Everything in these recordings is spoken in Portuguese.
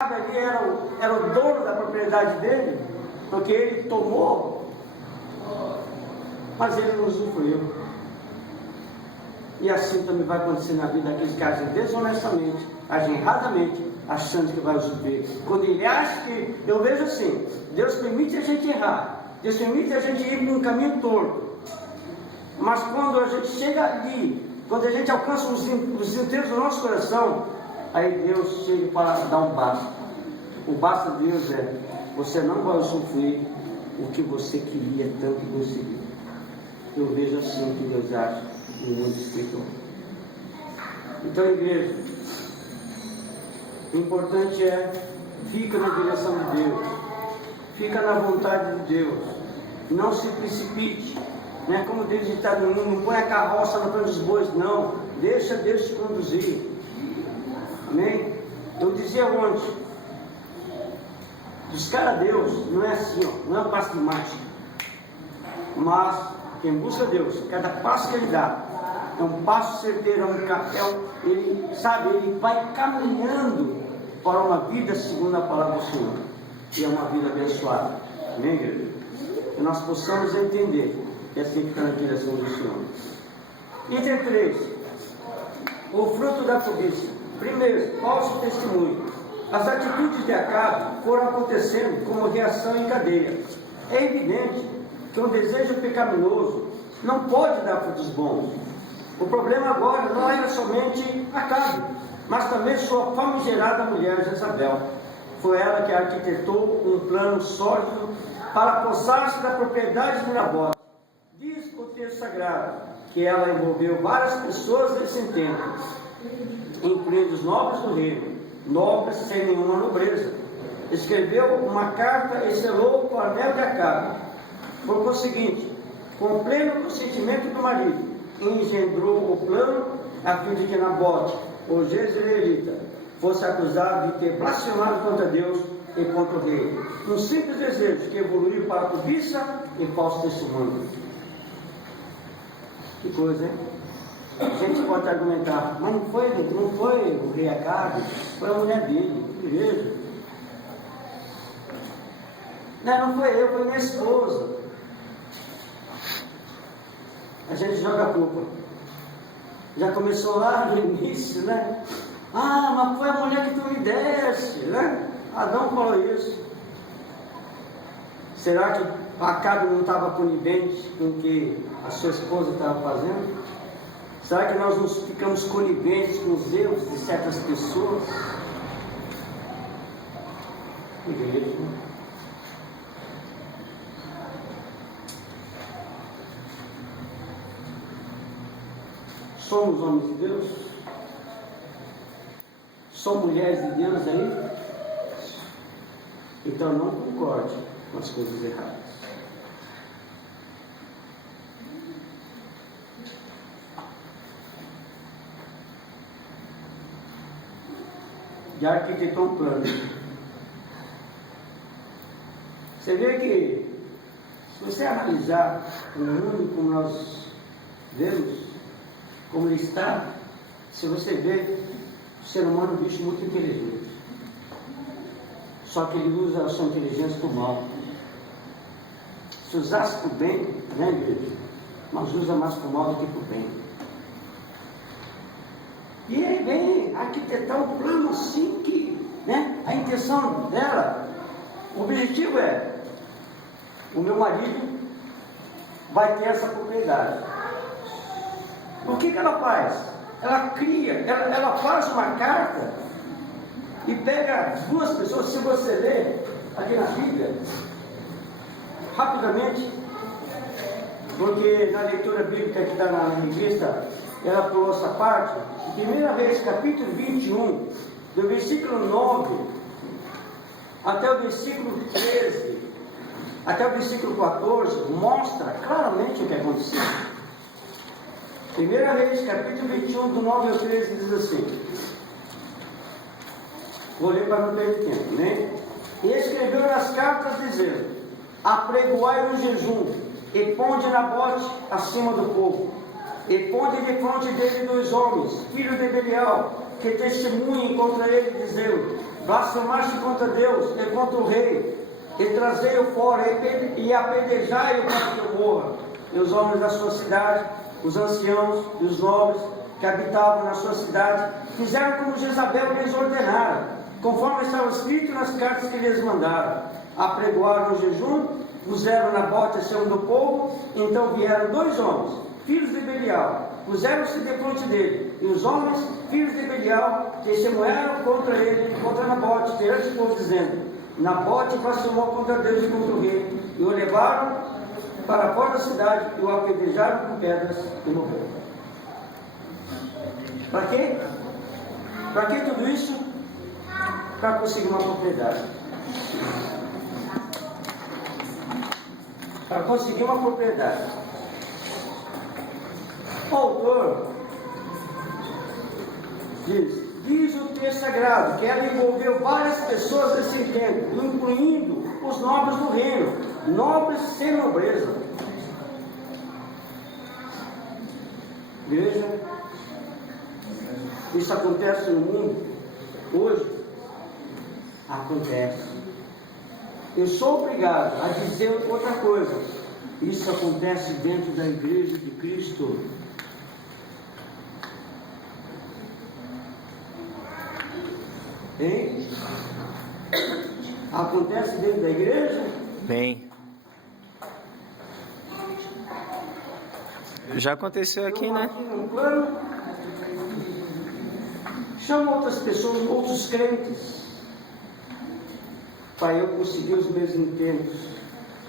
Ali era o dono da propriedade dele, porque ele tomou, mas ele não usufruiu. E assim também vai acontecer na vida daqueles que agem desonestamente, agem erradamente, achando que vai usufruir. Quando ele acha que, eu vejo assim, Deus permite a gente errar, Deus permite a gente ir por um caminho torto, mas quando a gente chega ali, quando a gente alcança os inteiros do nosso coração, aí Deus chega para dar um basta. O basta de Deus é: você não vai usufruir o que você queria tanto conseguir. Eu vejo assim que Deus age em muitos escritor. Então, igreja, o importante é: fica na direção de Deus, fica na vontade de Deus, não se precipite. Não é como Deus está no mundo, não põe a carroça na frente dos bois, não. Deixa Deus te conduzir. Amém? Eu dizia ontem, buscar a Deus não é assim, ó, não é um passo de mágica. Mas quem busca Deus, cada passo que ele dá é um passo certeiro, é um capel. Ele sabe, ele vai caminhando para uma vida segundo a palavra do Senhor, e é uma vida abençoada. Amém, igreja? Que nós possamos entender que é assim que está na direção do Senhor. Item 3: o fruto da cobiça. Primeiro, falso testemunho. As atitudes de Acabe foram acontecendo como reação em cadeia. É evidente que um desejo pecaminoso não pode dar frutos bons. O problema agora não era somente Acabe, mas também sua famigerada mulher Jezabel. Foi ela que arquitetou um plano sólido para apossar-se da propriedade de Nabote. Diz o texto sagrado que ela envolveu várias pessoas nesse intento, incluindo os nobres do reino, nobres sem nenhuma nobreza. Escreveu uma carta e selou com o anel de Acabe. Por conseguinte, com pleno consentimento do marido, engendrou o plano a fim de que Nabote, o jezreelita, fosse acusado de ter blasfemado contra Deus e contra o rei. Um simples desejo que evoluiu para cobiça e falso testemunho. Que coisa, hein? A gente pode argumentar, mas não foi o rei Acabe, foi a mulher dele, igreja. Não foi eu, foi minha esposa. A gente joga a culpa. Já começou lá no início, né? Ah, mas foi a mulher que tu me deste, né? Adão falou isso. Será que Acabe não estava conivente com o que a sua esposa estava fazendo? Será que nós não ficamos coniventes com os erros de certas pessoas? Igreja. Somos homens de Deus? Somos mulheres de Deus aí? Então não concorde com as coisas erradas. Já arquitetou um plano. Você vê que, se você analisar o mundo como nós vemos, como ele está, se você vê o ser humano é um bicho muito inteligente. Só que ele usa a sua inteligência para o mal. Se usasse para o bem, né, igreja? Mas usa mais para o mal do que para o bem. E ele vem arquitetar um plano assim que, né, a intenção dela, o objetivo é: o meu marido vai ter essa propriedade. O que ela faz? Ela cria, ela faz uma carta e pega duas pessoas. Se você ler aqui na Bíblia, rapidamente, porque na leitura bíblica que está na revista, ela pulou essa parte. 1 Reis, capítulo 21, do versículo 9 até o versículo 13, até o versículo 14, mostra claramente o que aconteceu. 1 Reis, capítulo 21, do 9 ao 13, diz assim. Vou ler para não perder tempo, né? E escreveu nas cartas dizendo: apregoai no jejum, e ponde Nabote acima do povo, e ponde de fronte dele 2 homens, filhos de Belial, que testemunhem contra ele, dizendo: blasfemaste contra Deus e contra o rei, e trazei-o fora, e apedrejai-o para que eu morra. E os homens da sua cidade, os anciãos e os nobres que habitavam na sua cidade, fizeram como Jezabel lhes ordenara, conforme estava escrito nas cartas que lhes mandaram. Apregoaram o jejum, puseram Nabote a ser do povo. Então vieram 2 homens, filhos de Belial, puseram-se defronte dele, e os homens, filhos de Belial, testemunharam contra ele, contra Nabote, perante o povo, dizendo: Nabote blasfemou contra Deus e contra o rei, e o levaram para fora da cidade, e o apedrejaram com pedras, e morreu. Para quê? Para que tudo isso? Para conseguir uma propriedade. Para conseguir uma propriedade. O autor diz o texto sagrado que ela envolveu várias pessoas nesse tempo, incluindo os nobres do reino, nobres sem nobreza. Veja, isso acontece no mundo hoje. Acontece. Eu sou obrigado a dizer outra coisa. Isso acontece dentro da igreja de Cristo. Hein? Acontece dentro da igreja? Bem. Já aconteceu aqui, né? Aqui num plano, chama outras pessoas, outros crentes, para eu conseguir os meus intentos.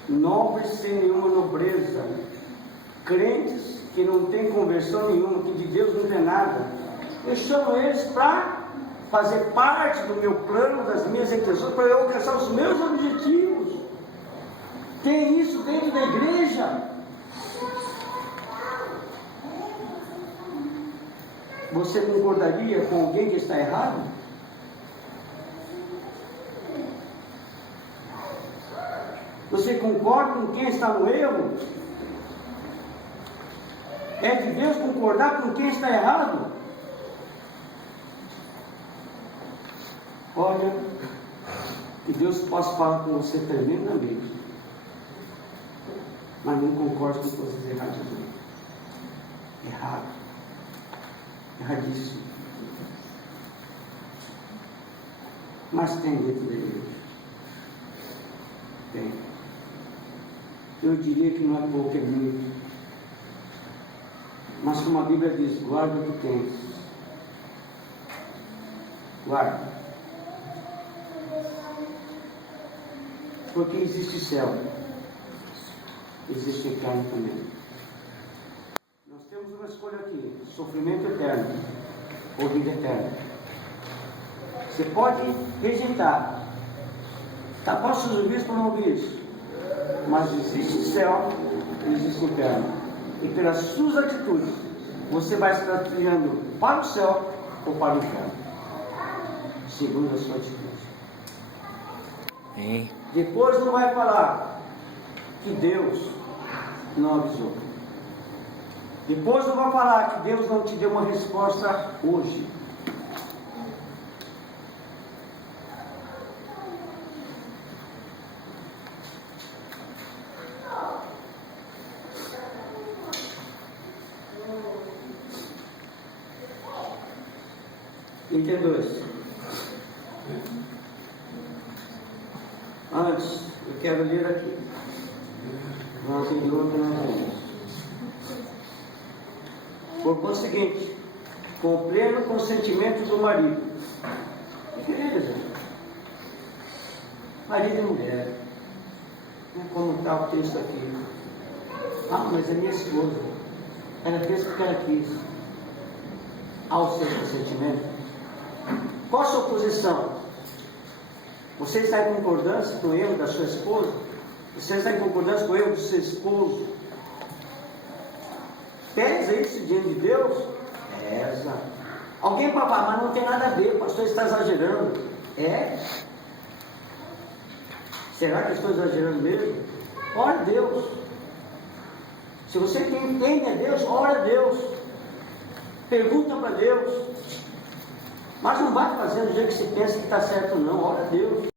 Nobres sem nenhuma nobreza, crentes que não têm conversão nenhuma, que de Deus não tem nada. Eu chamo eles para fazer parte do meu plano, das minhas intenções, para eu alcançar os meus objetivos. Tem isso dentro da igreja. Você concordaria com alguém que está errado? Você concorda com quem está no erro? É de Deus concordar com quem está errado? Olha, que Deus possa falar com você tremendamente, mas não concordo com coisas erradas. Errado. Erradíssimo. Mas tem dentro da igreja. Tem. Eu diria que não é pouco, é muito. Mas como a Bíblia diz, guarda o que tens. Guarda. Porque existe céu. Existe inferno também. Nós temos uma escolha aqui: sofrimento eterno ou vida eterna. Você pode rejeitar. Está posto os ouvidos para não ouvir isso. Mas existe céu e existe inferno. E pelas suas atitudes, você vai estar trilhando para o céu ou para o inferno, segundo a sua atitude. Depois não vai falar que Deus não avisou. Depois não vai falar que Deus não te deu uma resposta hoje. Item 2. Antes, eu quero ler aqui. Vamos entender o que nós vemos. Por conseguinte, com o pleno consentimento do marido. Beleza. Marido e mulher. Como está o texto aqui. Ah, mas é minha esposa. Ela fez porque ela quis. Ao seu consentimento. Qual a sua posição? Você está em concordância com o erro da sua esposa? Você está em concordância com o erro do seu esposo? Pesa isso diante de Deus? Pesa. Alguém pode falar, mas não tem nada a ver, o pastor está exagerando. É? Será que eu estou exagerando mesmo? Ora a Deus. Se você entende a Deus, ora a Deus. Pergunta para Deus. Mas não vai fazendo do jeito que você pensa que está certo, não. Ora a Deus.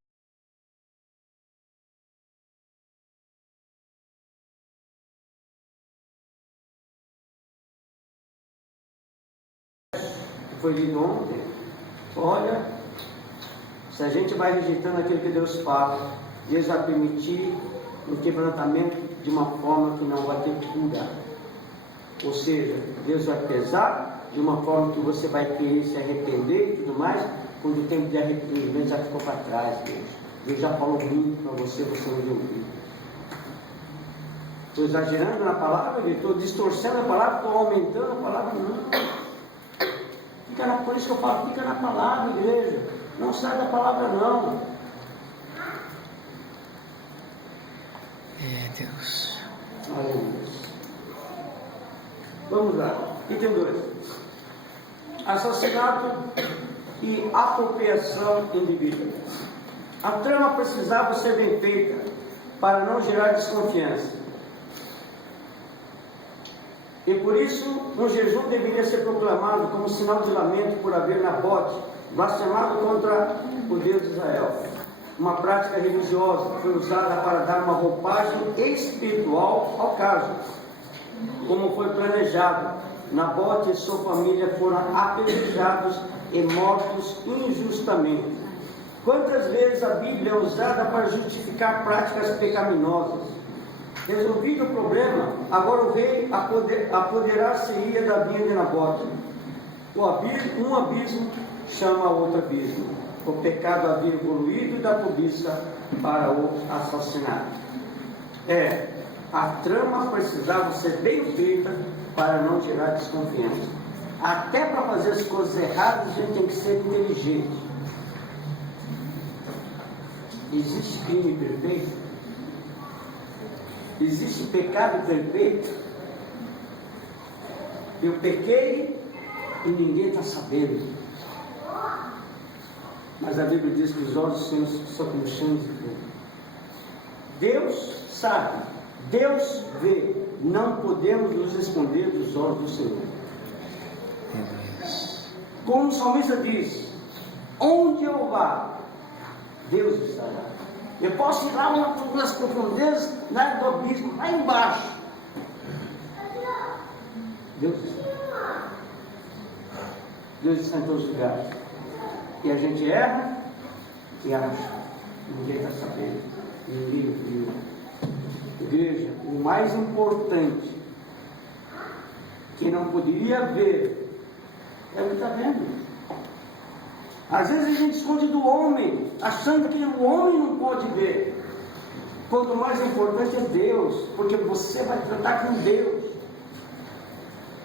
Foi lido ontem. Olha, se a gente vai rejeitando aquilo que Deus fala, Deus vai permitir um quebrantamento de uma forma que não vai ter cura. Ou seja, Deus vai pesar de uma forma que você vai querer se arrepender e tudo mais, quando o tempo de arrependimento já ficou para trás, Deus. Deus já falou muito para você, você não ouviu. Estou exagerando na palavra, estou distorcendo a palavra, estou aumentando a palavra, não. Por isso que eu falo, fica na palavra, igreja. Não sai da palavra, não. Deus. Aleluia. Vamos lá. Item 2. Assassinato e apropriação indevida. A trama precisava ser bem feita para não gerar desconfiança. E por isso, um jejum deveria ser proclamado como sinal de lamento por haver Nabote blasfemado contra o Deus de Israel. Uma prática religiosa que foi usada para dar uma roupagem espiritual ao caso. Como foi planejado, Nabote e sua família foram apedrejados e mortos injustamente. Quantas vezes a Bíblia é usada para justificar práticas pecaminosas? Resolvido o problema, agora o rei apoderar-se-ia da vinha de Nabote. Um abismo chama outro abismo. O pecado havia evoluído da cobiça para o assassinato. A trama precisava ser bem feita para não gerar desconfiança. Até para fazer as coisas erradas, a gente tem que ser inteligente. Existe crime perfeito? Existe pecado perfeito? Eu pequei e ninguém está sabendo. Mas a Bíblia diz que os olhos do Senhor são como chãos de fogo. Deus sabe, Deus vê. Não podemos nos esconder dos olhos do Senhor. Como o salmista diz: onde eu vá, Deus estará. Eu posso ir lá nas profundezas, lá do abismo, lá embaixo. Deus está. Deus está em todos os lugares. E a gente erra e acha. Ninguém está sabendo. Ninguém viu. Igreja, o mais importante que não poderia ver, ele está vendo. Às vezes a gente esconde do homem, achando que o homem não pode ver. Quanto mais importante é Deus, porque você vai tratar com Deus.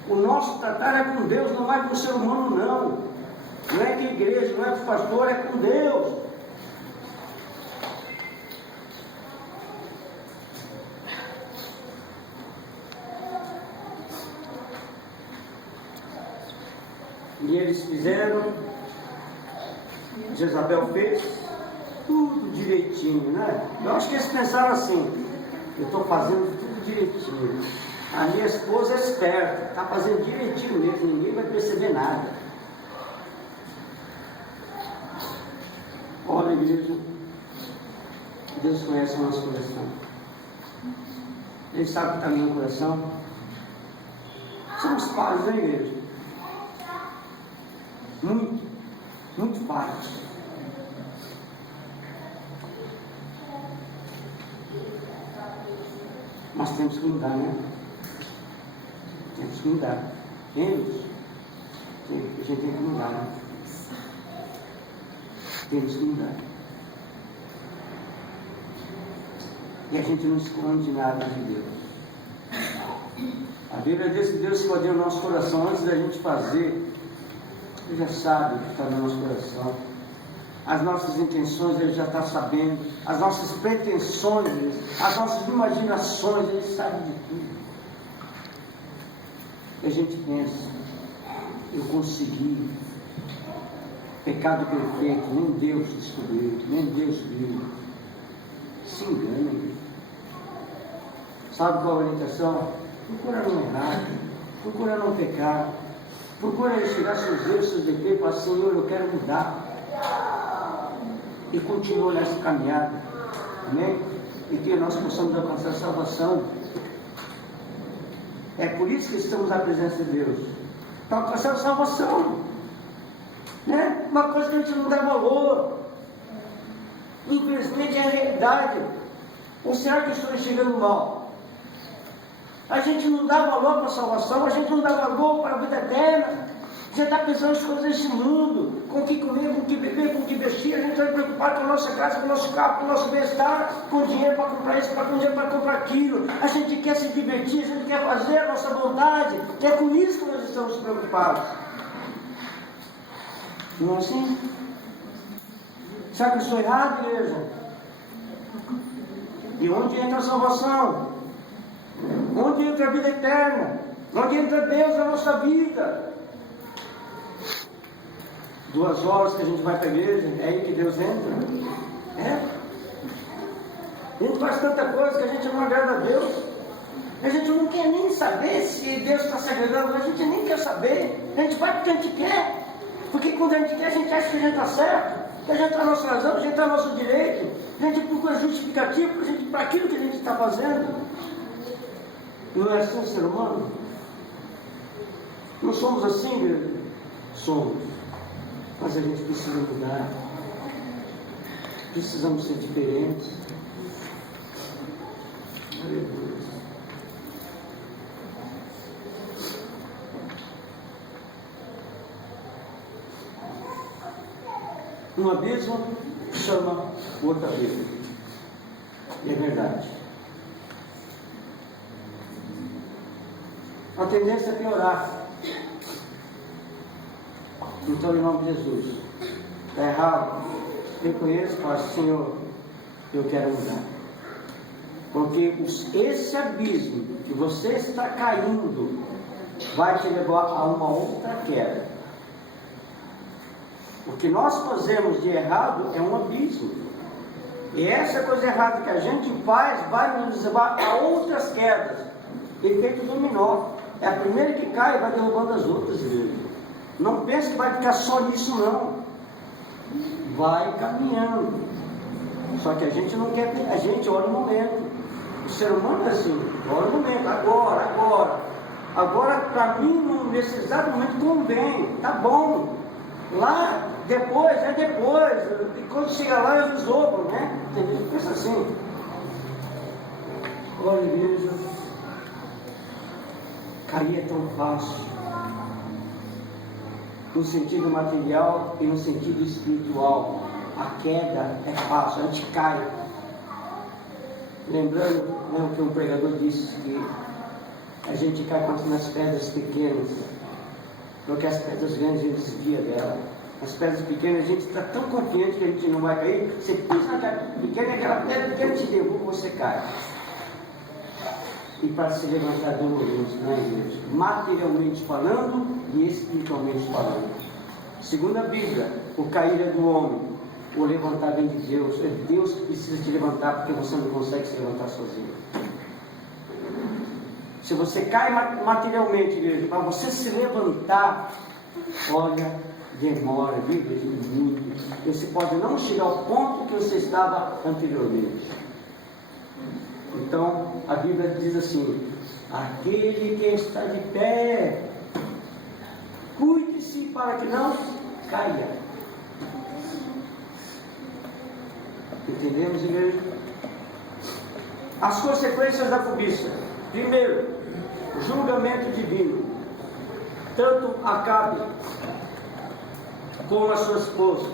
O nosso tratar é com Deus, não é com o ser humano, não. Não é com a igreja, não é com o pastor, é com Deus. E eles fizeram, Jezabel fez tudo direitinho, né? Eu acho que eles pensaram assim: eu estou fazendo tudo direitinho. A minha esposa é esperta, está fazendo direitinho mesmo, ninguém vai perceber nada. Olha, igreja, Deus conhece o nosso coração. Ele sabe o que está no meu coração. Somos pais, né, igreja? Muito pais. Mas temos que mudar, né? Temos que mudar. Temos. A gente tem que mudar, né? Temos que mudar. E a gente não esconde nada de Deus. A Bíblia diz que Deus escolheu o nosso coração antes da gente fazer. Ele já sabe o que está no nosso coração. As nossas intenções Ele já está sabendo. As nossas pretensões, as nossas imaginações, Ele sabe de tudo. E a gente pensa: eu consegui. Pecado perfeito, nem Deus descobriu, nem Deus viu. Se engana, hein? Sabe qual a orientação? Procura não errar, procura não pecar. Procura retirar seus erros, seus defeitos e falar, Senhor, eu quero mudar. E continua nessa caminhada. Amém? E que nós possamos alcançar a salvação. É por isso que estamos na presença de Deus. Para alcançar a salvação. Né? Uma coisa que a gente não dá valor. Infelizmente é a realidade. Ou será que eu estou enxergando mal? A gente não dá valor para a salvação, a gente não dá valor para a vida eterna. Já está pensando nas coisas desse mundo, com o que comer, com o que beber, com o que vestir, a gente está preocupado com a nossa casa, com o nosso carro, com o nosso bem-estar, com dinheiro para comprar isso, com dinheiro para comprar aquilo. A gente quer se divertir, a gente quer fazer a nossa vontade, é com isso que nós estamos preocupados. Não é assim? Será que eu estou errado, igreja? E onde entra a salvação? Onde entra a vida eterna? Onde entra Deus na nossa vida? 2 horas que a gente vai para a igreja, é aí que Deus entra? É? A gente faz tanta coisa que a gente não agrada a Deus. A gente não quer nem saber se Deus está se agradando, a gente nem quer saber. A gente vai porque a gente quer. Porque quando a gente quer, a gente acha que a gente está certo, que a gente está na nossa razão, a gente está no nosso direito. A gente procura justificativo para aquilo que a gente está fazendo. Não é assim, ser humano? Não somos assim, igreja? Somos. Mas a gente precisa mudar. Precisamos ser diferentes. Aleluia. Um abismo chama o outro abismo. É verdade. A tendência é piorar. Então, em nome de Jesus, está errado, reconheço e falo, Senhor, eu quero mudar. Porque esse abismo que você está caindo vai te levar a uma outra queda. O que nós fazemos de errado é um abismo. E essa coisa errada que a gente faz vai nos levar a outras quedas. Efeito dominó. É a primeira que cai e vai derrubando as outras, igreja. Não pense que vai ficar só nisso, não. Vai caminhando. Só que a gente não quer, a gente olha o momento. O ser humano é assim, olha o momento, agora. Agora, para mim, nesse exato momento, convém, tá bom. Lá, depois. E quando chega lá, eu resolvo, né? Tem gente que pensa assim. Olha, igreja, cair é tão fácil. No sentido material e no sentido espiritual. A queda é fácil, a gente cai. Lembrando o que um pregador disse, que a gente cai nas pedras pequenas, porque as pedras grandes a gente desvia dela. As pedras pequenas a gente está tão confiante que a gente não vai cair, você pisa naquela pequena, aquela pedra pequena te derruba, você cai. E para se levantar doloroso na igreja, materialmente falando e espiritualmente falando. Segundo a Bíblia, o cair é do homem, o levantar vem de Deus. É Deus que precisa te levantar, porque você não consegue se levantar sozinho. Se você cai materialmente, igreja, para você se levantar, olha, demora, viu, igreja, muito. Você pode não chegar ao ponto que você estava anteriormente. Então, a Bíblia diz assim: aquele que está de pé, cuide-se para que não caia. Entendemos, igreja? As consequências da cobiça. Primeiro, julgamento divino. Tanto Acabe como a sua esposa.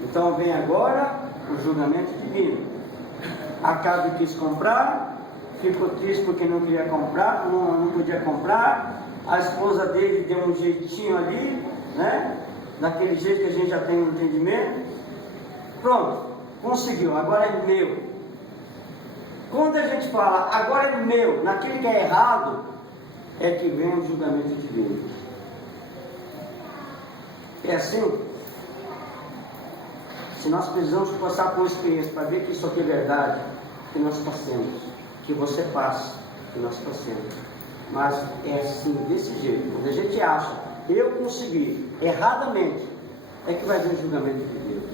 Então vem agora o julgamento divino. Acabe quis comprar, ficou triste porque não queria comprar, não podia comprar. A esposa dele deu um jeitinho ali, né? Daquele jeito que a gente já tem um entendimento. Pronto, conseguiu, agora é meu. Quando a gente fala agora é meu, naquele que é errado, é que vem o julgamento divino. É assim? Se nós precisamos passar por experiência para ver que isso aqui é verdade, que nós passemos, que você passa, que nós passemos. Mas é assim, desse jeito. Quando a gente acha eu consegui, erradamente, é que vai vir o julgamento de Deus.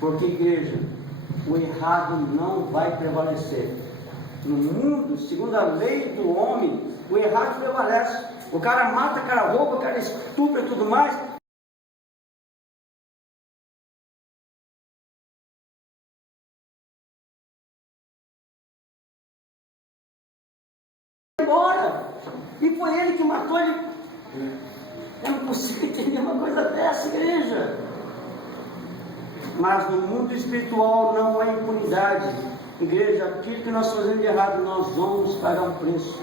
Porque, igreja, o errado não vai prevalecer. No mundo, segundo a lei do homem, o errado prevalece. O cara mata, o cara rouba, o cara estupra e tudo mais. Embora. E foi ele que matou ele. Eu não consigo entender uma coisa dessa, igreja. Mas no mundo espiritual não há impunidade. Igreja, aquilo que nós fazemos de errado, nós vamos pagar um preço.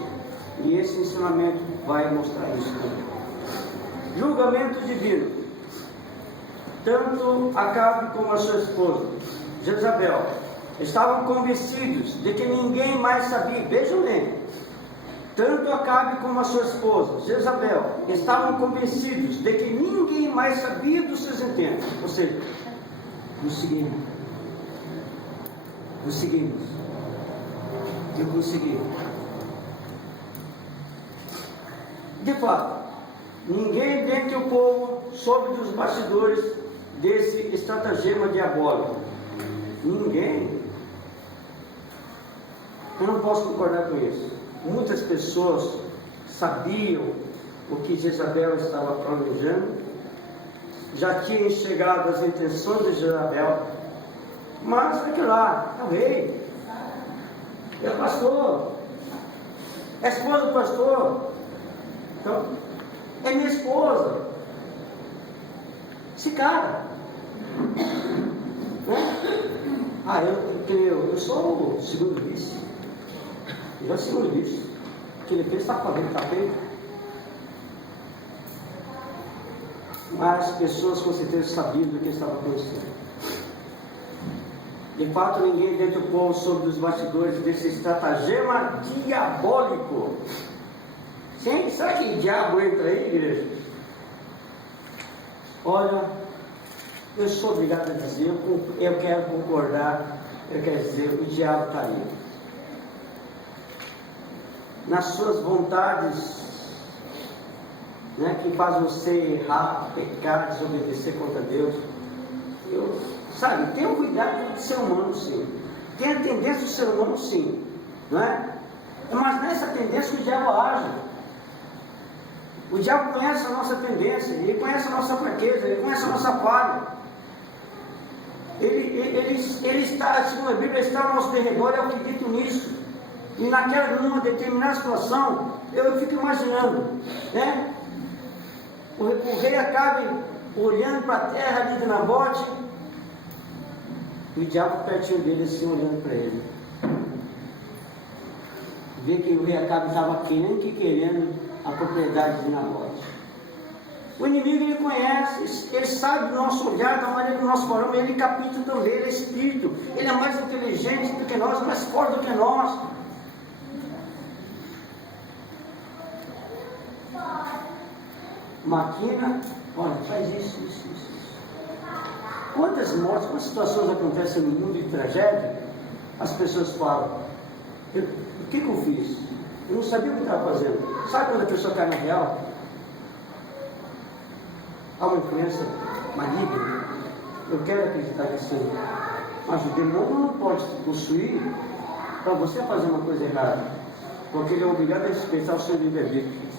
E esse ensinamento vai mostrar isso também. Julgamento divino. Tanto Acabe como a sua esposa, Jezabel, estavam convencidos de que ninguém mais sabia. Vejam bem. Tanto Acabe como a sua esposa, Jezabel, estavam convencidos de que ninguém mais sabia dos seus intentos. Ou seja, nos seguimos. Nos seguimos. Eu consegui. De fato, ninguém dentre o povo soube dos bastidores desse estratagema diabólico. Ninguém. Eu não posso concordar com isso. Muitas pessoas sabiam o que Jezabel estava planejando, já tinham chegado às intenções de Jezabel, mas aquilo lá, é o rei, é o pastor, é a esposa do pastor, então, é minha esposa, esse cara, né? Eu sou o segundo vice. Já segundo vice. O que ele fez está fazendo, está feito. Mas as pessoas com certeza sabiam do que estava acontecendo. De fato, ninguém dentro do povo soube dos bastidores desse estratagema diabólico. Sim, será que diabo entra aí, igreja? Olha, eu sou obrigado a dizer, eu quero concordar, eu quero dizer, o diabo está aí. Nas suas vontades, né, que faz você errar, pecar, desobedecer contra Deus. Sabe, tenha cuidado do ser humano, sim. Tem a tendência do ser humano, sim. Não é? Mas nessa tendência o diabo age. O diabo conhece a nossa tendência, ele conhece a nossa fraqueza, ele conhece a nossa falha. Ele está, segundo a Bíblia, está ao nosso derredor, eu acredito nisso. E numa determinada situação, eu fico imaginando, né? O rei Acabe olhando para a terra ali de Nabote, e o diabo pertinho dele assim, olhando para ele. Vê que o rei Acabe estava querendo a propriedade de Nabote. O inimigo ele conhece, ele sabe do nosso olhar, da maneira do nosso falamos, ele capita também, ele é espírito, ele é mais inteligente do que nós, mais forte do que nós. Maquina, olha, faz isso. Quantas mortes, quantas situações acontecem no mundo de tragédia, as pessoas falam, o que eu fiz? Eu não sabia o que estava fazendo. Sabe quando a pessoa cai na real? Há uma influência maligna? Eu quero acreditar que sim. Mas o demônio não pode te possuir para você fazer uma coisa errada, porque ele é obrigado a respeitar o seu livre-arbítrio.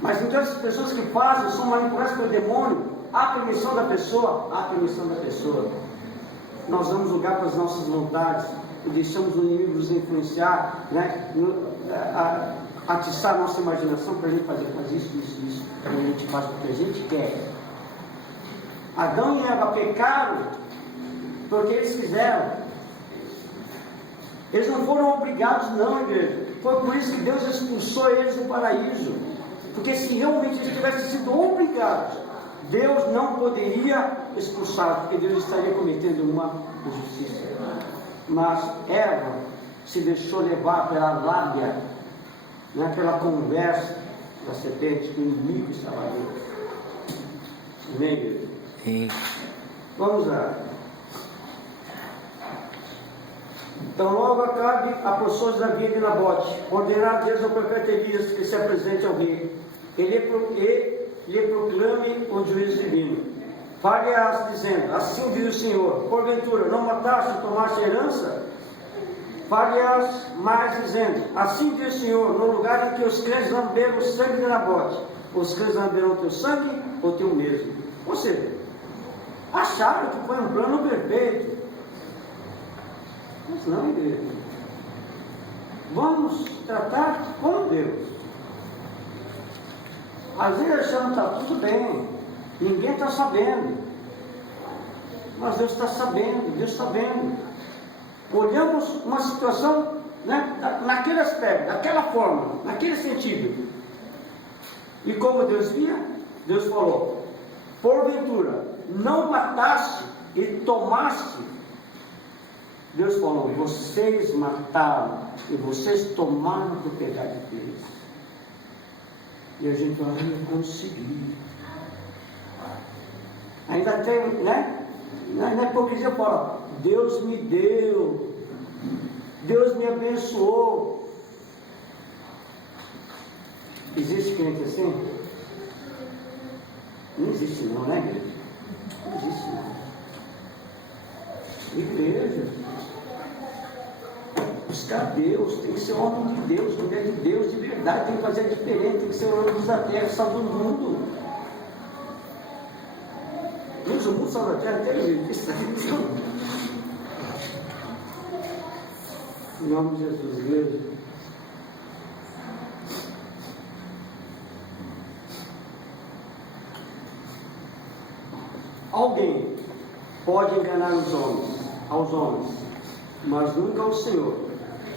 Mas então essas pessoas que fazem são manipuladas pelo demônio, há permissão da pessoa, nós damos lugar para as nossas vontades e deixamos o inimigo nos influenciar, né? Atiçar a nossa imaginação para a gente fazer isso, a gente faz porque a gente quer. Adão e Eva pecaram porque eles quiseram. Eles não foram obrigados, não, igreja. Foi por isso que Deus expulsou eles do paraíso. Porque se realmente eles tivessem sido obrigados, Deus não poderia expulsar, porque Deus estaria cometendo uma injustiça. Mas Eva se deixou levar pela lábia, né, pela conversa da serpente, que o inimigo estava ali. Amém? Sim. Vamos lá. Então logo Acabe apossou-se da vida de Nabote, ordenar a Deus ao profeta Elias que se apresente ao rei. Ele lhe proclame o juízo divino. Fale-as dizendo, assim diz o Senhor, porventura não mataste ou tomaste herança? Fale-as mais dizendo, assim diz o Senhor, no lugar em que os cães lamberam o sangue de Nabote, os cães lamberam o teu sangue ou teu mesmo. Ou seja, acharam que foi um plano perfeito. Mas não, igreja. Vamos tratar com Deus. Às vezes achamos que está tudo bem, ninguém está sabendo, mas Deus está sabendo, Deus está vendo. Olhamos uma situação, né, naquele aspecto, daquela forma, naquele sentido, e como Deus via, Deus falou, porventura não mataste e tomaste. Deus falou, vocês mataram e vocês tomaram a propriedade deles. E a gente fala, eu consegui. Ainda tem, né? Na hipocrisia fala, Deus me deu, Deus me abençoou. Existe crente assim? Não existe não, né, igreja? Não existe não. Igreja, buscar Deus, tem que ser homem de Deus, mulher de Deus, de verdade, tem que fazer a diferença, tem que ser o homem da terra, sal do mundo. Deus, o mundo, sal da terra, até isso. Em nome de Jesus, igreja. Alguém pode enganar aos homens, mas nunca ao Senhor.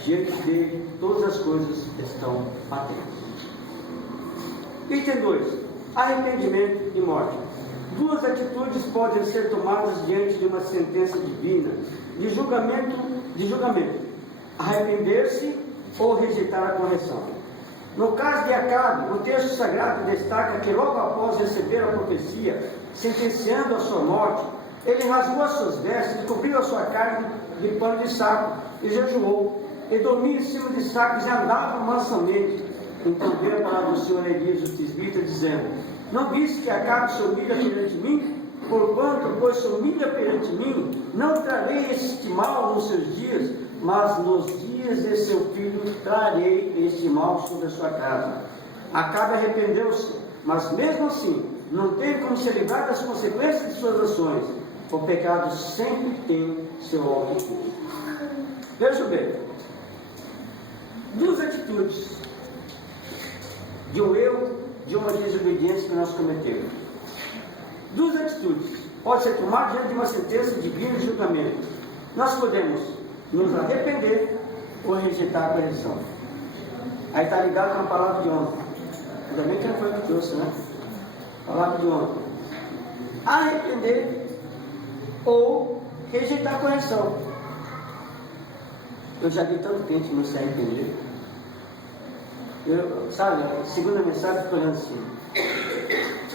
Diante dele, todas as coisas estão patentes. Item 2. Arrependimento e morte. Duas atitudes podem ser tomadas diante de uma sentença divina, de julgamento. Arrepender-se ou rejeitar a correção. No caso de Acabe, o texto sagrado destaca que logo após receber a profecia, sentenciando a sua morte, ele rasgou as suas vestes e cobriu a sua carne de pano de saco e jejuou, e dormia em cima de sacos e andava mansamente. Então veio a palavra do Senhor Elias, o tisbita, dizendo, não viste que Acabe se humilha perante mim? Porquanto, pois se humilha perante mim, não trarei este mal nos seus dias, mas nos dias de seu filho trarei este mal sobre a sua casa. Acabe arrependeu-se, mas mesmo assim, não teve como se livrar das consequências de suas ações. O pecado sempre tem seu alto custo. Veja bem, duas atitudes de um erro, de uma desobediência que nós cometemos. Duas atitudes pode ser tomada diante de uma sentença divina de julgamento. Nós podemos nos arrepender ou rejeitar a correção. Aí está ligado com a palavra de ontem. Ainda bem que não foi que trouxe, né? Palavra de ontem. Arrepender ou rejeitar a correção. Eu já vi tanto tempo que não se arrepender. Sabe, a segunda mensagem foi assim.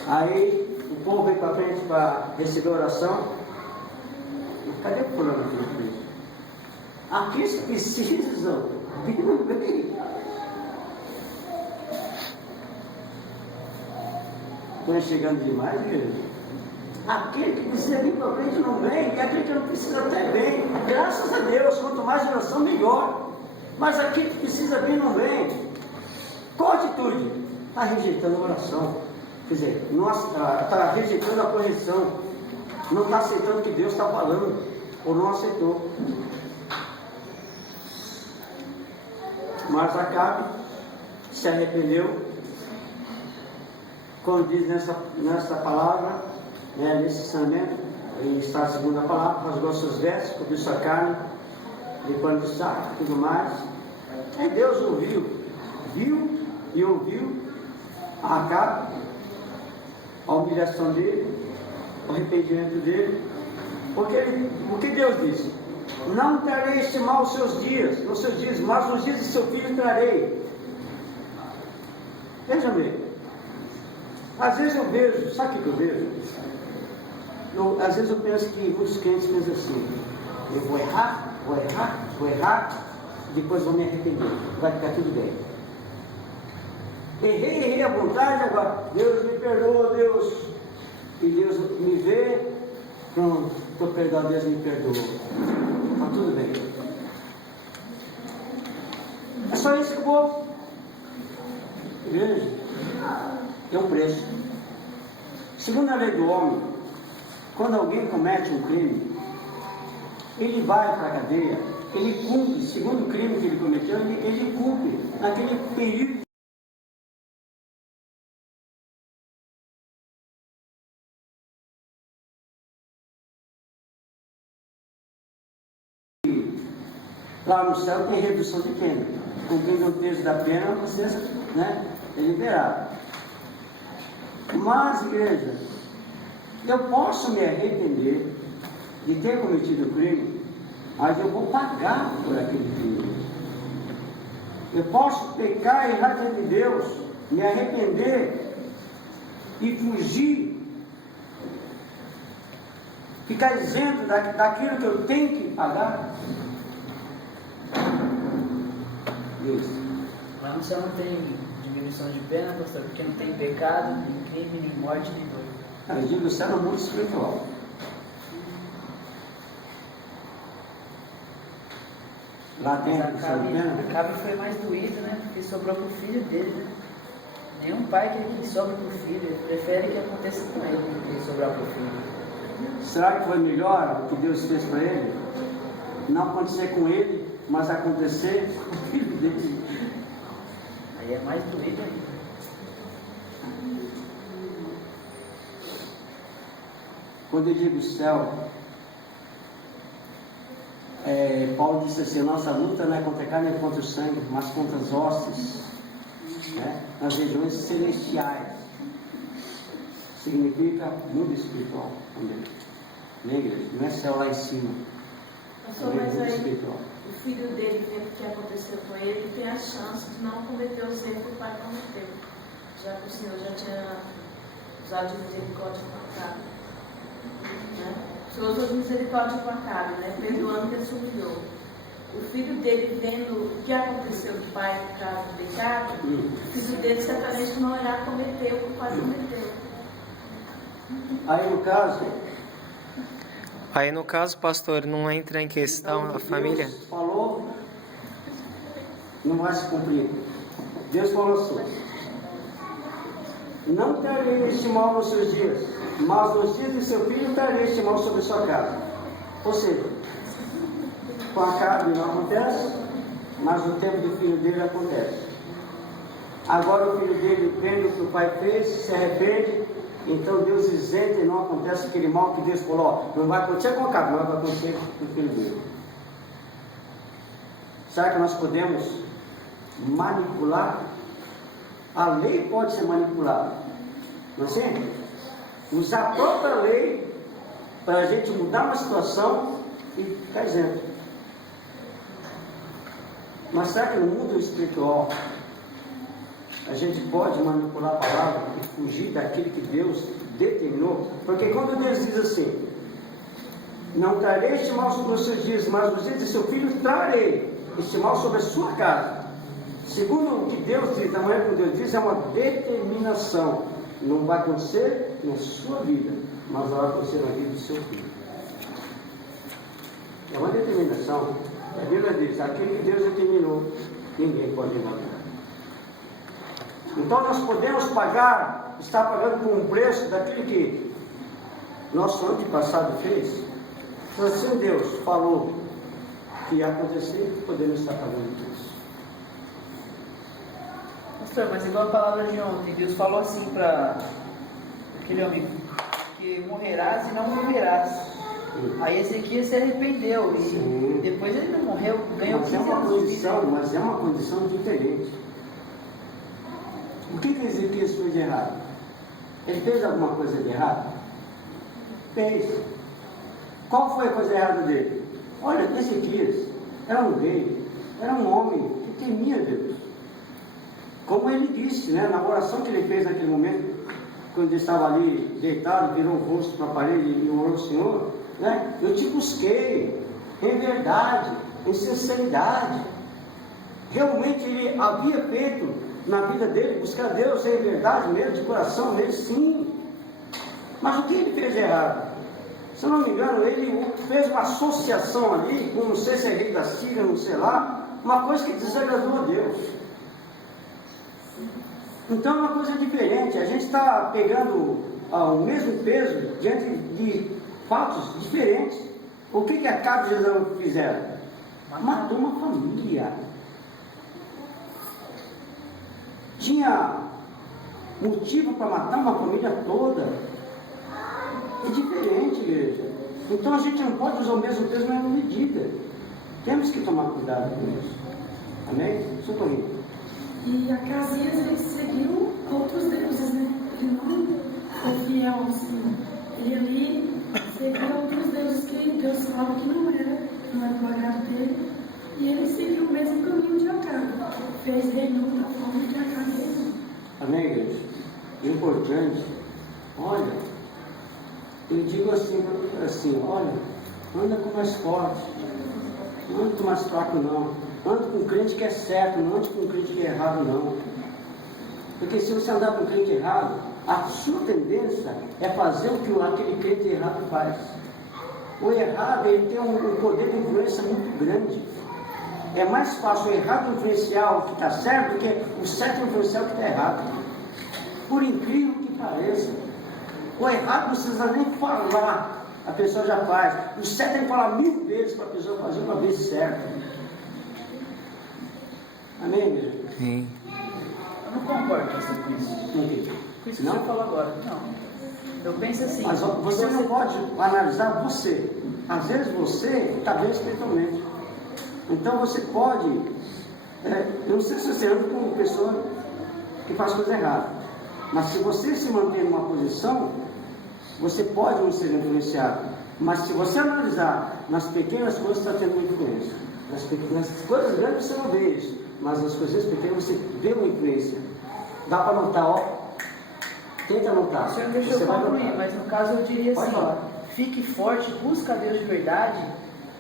Aí o povo veio para frente para receber a oração. Cadê o fulano aqui na frente? Aqueles que precisam vir no meio. Estão chegando demais, igreja. Aquele que precisa vir para frente não vem, e aquele que não precisa até vem. Graças a Deus, quanto mais oração, melhor. Mas aquele que precisa vir não vem. Qual atitude? Está rejeitando a oração. Quer dizer, está rejeitando a correção. Não está aceitando o que Deus está falando. Ou não aceitou. Mas Acabe se arrependeu. Como diz nessa palavra, nesse ensinamento, e está a segunda palavra, rasgou suas vestes, cobriu sua carne, de pano de saco, tudo mais. Aí Deus viu e ouviu a Acabe, a humilhação dele, o arrependimento dele, porque o que Deus disse? Não trarei este mal nos seus dias, mas nos dias de seu filho trarei. Veja bem, às vezes eu vejo, sabe o que eu vejo? Às vezes eu penso que muitos crentes pensam assim, eu vou errar, depois vou me arrepender, vai ficar tudo bem. errei à vontade, agora Deus me perdoa, Deus. E Deus me vê, pronto, estou perdoado, Deus me perdoa. Está tudo bem. É só isso que eu vou. Igreja, tem um preço. Segundo a lei do homem, quando alguém comete um crime, ele vai para a cadeia, ele cumpre, segundo o crime que ele cometeu, ele cumpre naquele período. Lá no céu tem redução de pena. Cumprindo o peso da pena, você, né, é liberado. Mas, igreja, eu posso me arrepender de ter cometido o crime, mas eu vou pagar por aquele crime. Eu posso pecar e errar diante de Deus, me arrepender e fugir, ficar isento daquilo que eu tenho que pagar. Isso. Lá no céu não tem diminuição de pena, pastor, porque não tem pecado, nem crime, nem morte, nem dor. Eu digo, o céu é um mundo espiritual. Lá tem a diminuição de pena. Acabe foi mais doído, né? Porque sobrou para o filho dele, né? Nenhum pai quer que sobra para o filho, ele prefere que aconteça com ele do que sobrar para o filho. Será que foi melhor o que Deus fez para ele? Não acontecer com ele, mas acontecer com o filho dele. Aí é mais doído ainda. Quando eu digo céu, Paulo disse assim, nossa luta não é contra a carne, é contra o sangue, mas contra as hostes, né, nas regiões celestiais. Significa mundo espiritual também. Né, igreja? Não é céu lá em cima. Pastor, mas aí o filho dele, vendo o que aconteceu com ele, tem a chance de não cometer os erros que o pai cometeu. Já que o Senhor já tinha usado de misericórdia com Acabe. Né? O Senhor usou de misericórdia com Acabe, né? Perdoando que ele se humilhou. O filho dele, vendo o que aconteceu do pai por causa do pecado, o filho dele certamente não irá cometer o que o pai cometeu. Aí no caso, pastor, não entra em questão então, a família? Deus falou, não vai se cumprir. Deus falou assim, não trarei este mal nos seus dias, mas nos dias de seu filho trarei este mal sobre sua casa. Ou seja, com Acabe não acontece, mas no tempo do filho dele acontece. Agora o filho dele vendo o que o pai fez, se arrepende, então Deus isenta e não acontece aquele mal que Deus falou, não vai acontecer com Acabe, mas vai acontecer com o filho dele. Será que nós podemos manipular? A lei pode ser manipulada, não é assim? Usar a própria lei para a gente mudar uma situação e ficar isento. Mas será que no mundo espiritual a gente pode manipular a palavra e fugir daquilo que Deus determinou? Porque quando Deus diz assim, não trarei este mal sobre os seus dias, mas nos dias de seu filho trarei este mal sobre a sua casa. Segundo o que Deus diz, da maneira como Deus diz, é uma determinação. Não vai acontecer na sua vida, mas vai acontecer na vida do seu filho. É uma determinação. A Bíblia diz, aquilo que Deus determinou, ninguém pode mudar. Então nós podemos pagar, estar pagando por um preço daquilo que nosso antepassado fez. Então assim Deus falou que ia acontecer, podemos estar pagando por isso. Pastor, mas igual a palavra de ontem, Deus falou assim para aquele homem, que morrerás e não viverás. Aí Ezequias se arrependeu e depois ele não morreu, ganhou 15 anos de vida. Mas é uma condição diferente. O que Ezequias fez de errado? Ele fez alguma coisa de errado? Fez. Qual foi a coisa errada dele? Olha, Ezequias era um rei, era um homem que temia Deus. Como ele disse, né, na oração que ele fez naquele momento, quando ele estava ali deitado, virou o rosto para a parede e orou ao Senhor, né, eu te busquei em verdade, em sinceridade. Realmente ele havia feito na vida dele, buscar Deus em verdade mesmo, de coração mesmo, sim. Mas o que ele fez de errado? Se eu não me engano, ele fez uma associação ali, com não sei se é rei da Síria, não sei lá, uma coisa que desagradou a Deus. Então é uma coisa diferente, a gente está pegando o mesmo peso diante de fatos diferentes. O que Acabe e Jezabel fizeram? Matou uma família. Tinha motivo para matar uma família toda. É diferente, igreja. Então a gente não pode usar o mesmo peso na mesma medida. Temos que tomar cuidado com isso. Amém? Sou corrido. E Acasias, ele seguiu outros deuses, né? Ele não foi fiel ao Senhor. Ele ali seguiu outros deuses que Deus falava que não era do agrado dele. E ele seguiu o mesmo caminho de Acabe. Fez reinou da forma que Acabe reinou. Amém, igreja? Importante. Olha, eu digo assim, olha, anda com mais forte. Não anda com mais fraco, não. Anda com um crente que é certo, não anda com um crente que é errado, não. Porque se você andar com um crente errado, a sua tendência é fazer o que aquele crente errado faz. O errado, ele tem um poder de influência muito grande. É mais fácil o errado influenciar o que está certo do que o certo influenciar o que está errado. Por incrível que pareça, o errado não precisa nem falar, a pessoa já faz. O certo é falar 1000 vezes para a pessoa fazer uma vez certo. Amém, meu? Sim. Eu não concordo com isso. Com isso que você falou agora. Não. Eu penso assim. Mas você não pode analisar você. Às vezes você está bem espiritualmente. Então você pode. Eu não sei se você anda com uma pessoa que faz coisa errada. Mas se você se manter numa posição, você pode não ser influenciado. Mas se você analisar nas pequenas coisas, está tendo uma influência. Nas coisas grandes você não vê isso. Mas nas coisas pequenas você vê uma influência. Dá para notar, ó. Tenta notar. Você não deixa eu concluir, mas no caso eu diria assim: fique forte, busca a Deus de verdade,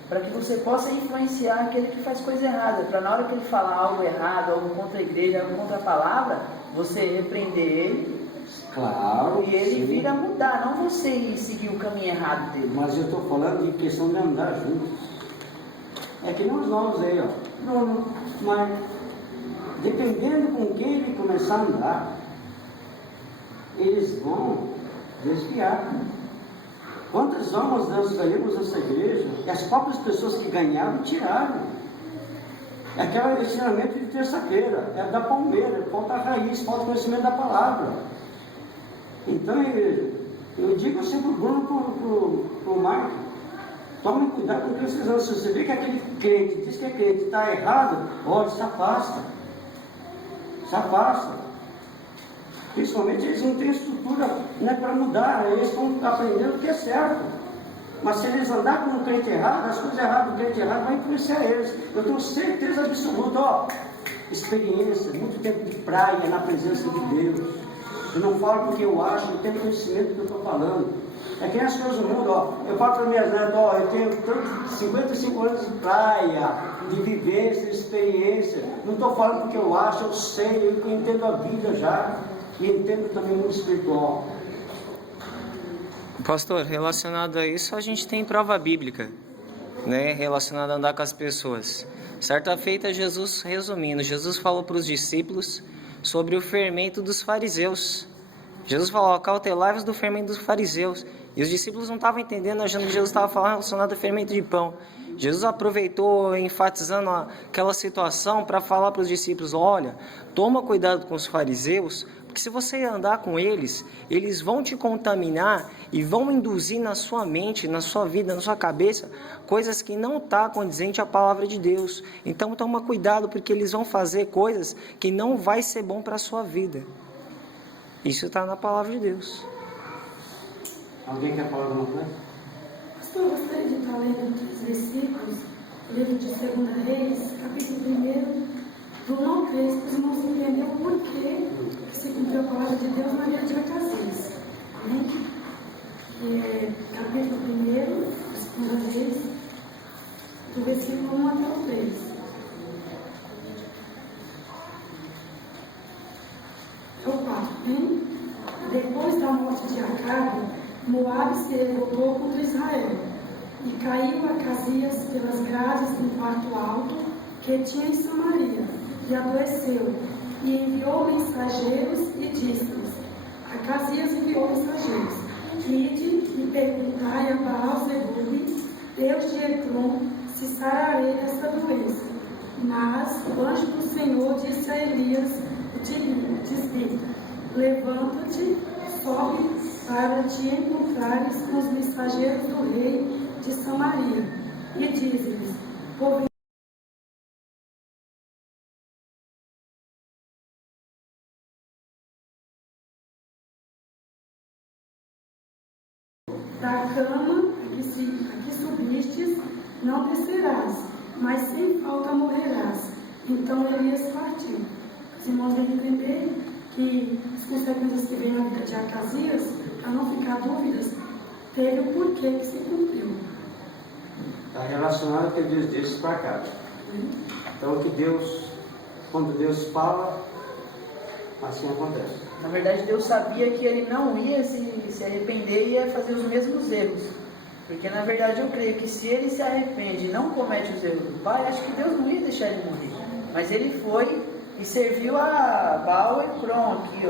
para que você possa influenciar aquele que faz coisa errada. Para na hora que ele falar algo errado, algo contra a igreja, algo contra a palavra, você repreender ele. Claro. E ele sim. vir a mudar, não você ir seguir o caminho errado dele. Mas eu estou falando de questão de andar juntos. É que nem os novos aí, ó. Mas dependendo com quem ele começar a andar, eles vão desviar. Quantas almas nós ganhamos nessa igreja? E as próprias pessoas que ganharam tiraram. É aquele ensinamento de terça-feira, é da palmeira, falta a raiz, falta o conhecimento da palavra. Então, igreja, eu digo assim para o Bruno, para o Marco, tome cuidado com o que vocês vão. Se você vê que aquele crente diz que é crente está errado, olha, se afasta. Se afasta. Principalmente eles não têm estrutura, né, para mudar, eles estão aprendendo o que é certo. Mas se eles andarem com um crente errado, as coisas erradas do crente errado vão influenciar eles. Eu tenho certeza absoluta, ó, experiência, muito tempo de praia na presença de Deus. Eu não falo porque eu acho, eu tenho conhecimento do que eu estou falando. É que nem as coisas do mundo, ó. Eu falo para minhas netas, ó, eu tenho 55 anos de praia, de vivência, de experiência. Não estou falando porque eu acho, eu sei, eu entendo a vida já. E entendo também o mundo espiritual. Pastor, relacionado a isso, a gente tem prova bíblica, né? Relacionado a andar com as pessoas. Certa feita, Jesus, resumindo, Jesus falou para os discípulos sobre o fermento dos fariseus. Jesus falou, cautelai-vos do fermento dos fariseus. E os discípulos não estavam entendendo, achando que Jesus estava falando relacionado ao fermento de pão. Jesus aproveitou, enfatizando aquela situação para falar para os discípulos, olha, toma cuidado com os fariseus, porque se você andar com eles, eles vão te contaminar e vão induzir na sua mente, na sua vida, na sua cabeça, coisas que não estão condizentes à palavra de Deus. Então toma cuidado, porque eles vão fazer coisas que não vai ser bom para a sua vida. Isso está na palavra de Deus. Alguém quer falar alguma coisa? Pastor, eu gostaria de estar lendo 3 versículos, livro de 2 Reis, capítulo 1, do 1 ao 3, para os irmãos entenderem o porquê que se cumpriu a palavra de Deus na vida de Acasias. Amém? Capítulo 1, 2 Reis, do versículo 1 até o 3. Moabe se revoltou contra Israel, e caiu Acasias pelas grades de um quarto alto que tinha em Samaria, e adoeceu, e enviou mensageiros e disse-lhes: Acasias enviou mensageiros: Ide e perguntai a Baal-zebub, Deus de Ecrom, se sararei dessa doença. Mas o anjo do Senhor disse a Elias, o tisbita: Levanta-te, sobe para te encontrares com os mensageiros do rei de Samaria, e diz-lhes: da cama a que subistes, não descerás, mas sem falta morrerás. Então Elias partiu. Os irmãos devem entender que as consequências que vêm na vida de Acasias, para não ficar dúvidas, teve o porquê que se cumpriu. Está relacionado ao que Deus disse para cá. Então, o que Deus, quando Deus fala, assim acontece. Na verdade, Deus sabia que ele não ia se arrepender e ia fazer os mesmos erros. Porque, na verdade, eu creio que se ele se arrepende e não comete os erros do pai, acho que Deus não ia deixar ele morrer. Mas ele foi e serviu a Baal e Ecrom aqui.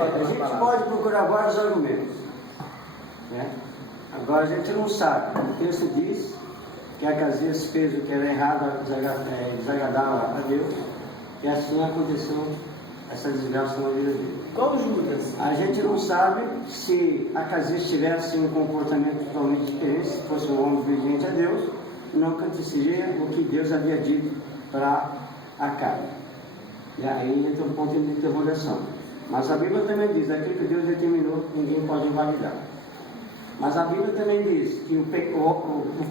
A gente pode procurar vários argumentos, né? Agora, a gente não sabe. O texto diz que Acasias fez o que era errado, desagradável a Deus, e assim aconteceu essa desgraça na vida dele. Igual Judas. A gente não sabe se Acasias tivesse um comportamento totalmente diferente, se fosse um homem obediente a Deus, não aconteceria o que Deus havia dito para Acabe. E aí entra um ponto de interrogação. Mas a Bíblia também diz, aquilo que Deus determinou, ninguém pode invalidar. Mas a Bíblia também diz que o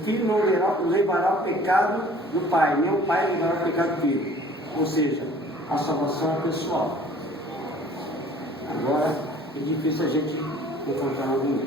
filho não levará o pecado do pai, nem o pai levará o pecado do filho. Ou seja, a salvação é pessoal. Agora, é difícil a gente encontrar um argumento.